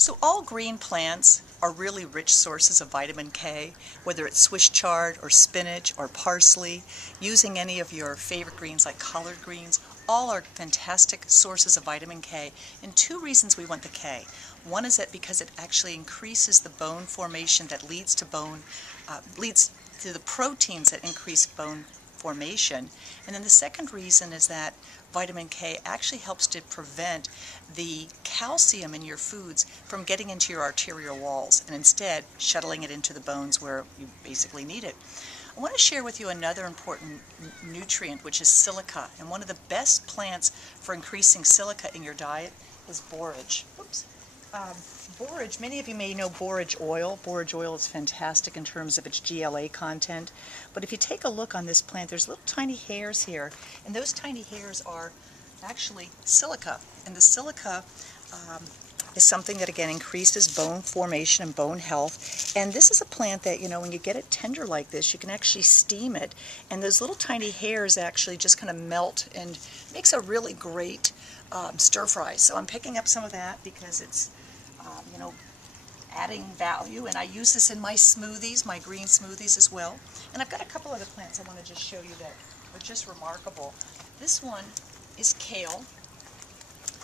So all green plants are really rich sources of vitamin K, whether it's Swiss chard or spinach or parsley. Using any of your favorite greens like collard greens, all are fantastic sources of vitamin K. And two reasons we want the K. One is that because it actually increases the bone formation that leads to the proteins that increase bone formation. And then the second reason is that vitamin K actually helps to prevent the calcium in your foods from getting into your arterial walls and instead shuttling it into the bones where you basically need it. I want to share with you another important nutrient, which is silica. And one of the best plants for increasing silica in your diet is borage. Oops. Borage, many of you may know borage oil. Borage oil is fantastic in terms of its GLA content. But if you take a look on this plant, there's little tiny hairs here, and those tiny hairs are actually silica. And the silica is something that, again, increases bone formation and bone health. And this is a plant that, when you get it tender like this, you can actually steam it. And those little tiny hairs actually just kind of melt and makes a really great stir fry. So I'm picking up some of that because it's adding value, and I use this in my smoothies, my green smoothies as well. And I've got a couple other plants I want to just show you that are just remarkable. This one is kale,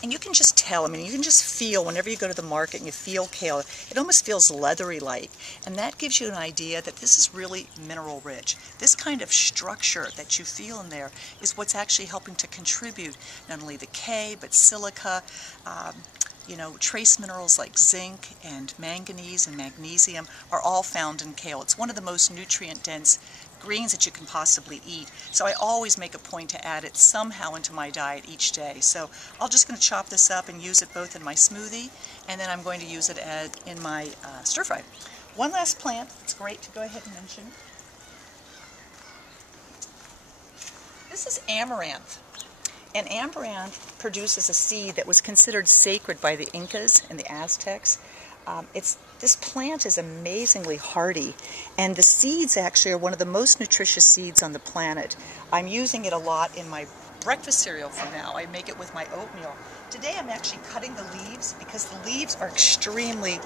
and you can just tell, you can just feel whenever you go to the market and you feel kale, it almost feels leathery like, and that gives you an idea that this is really mineral rich. This kind of structure that you feel in there is what's actually helping to contribute not only the K, but silica, trace minerals like zinc and manganese and magnesium are all found in kale. It's one of the most nutrient-dense greens that you can possibly eat. So I always make a point to add it somehow into my diet each day. So I'm just going to chop this up and use it both in my smoothie, and then I'm going to use it in my stir fry. One last plant it's great to go ahead and mention. This is amaranth. And amaranth produces a seed that was considered sacred by the Incas and the Aztecs. This plant is amazingly hardy, and the seeds actually are one of the most nutritious seeds on the planet. I'm using it a lot in my breakfast cereal for now. I make it with my oatmeal. Today I'm actually cutting the leaves because the leaves are extremely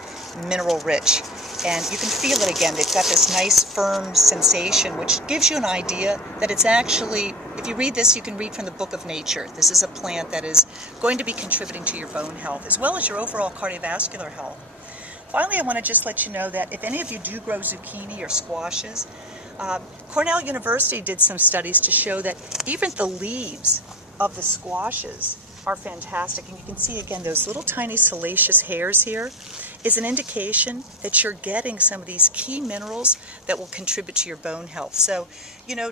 mineral rich, and you can feel it again. They've got this nice firm sensation which gives you an idea that it's actually, if you read this, you can read from the book of nature. This is a plant that is going to be contributing to your bone health as well as your overall cardiovascular health. Finally, I want to just let you know that if any of you do grow zucchini or squashes, Cornell University did some studies to show that even the leaves of the squashes are fantastic. And you can see again those little tiny siliceous hairs here is an indication that you're getting some of these key minerals that will contribute to your bone health. So,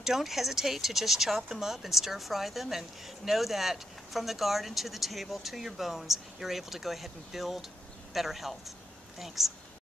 don't hesitate to just chop them up and stir fry them, and know that from the garden to the table to your bones, you're able to go ahead and build better health. Thanks.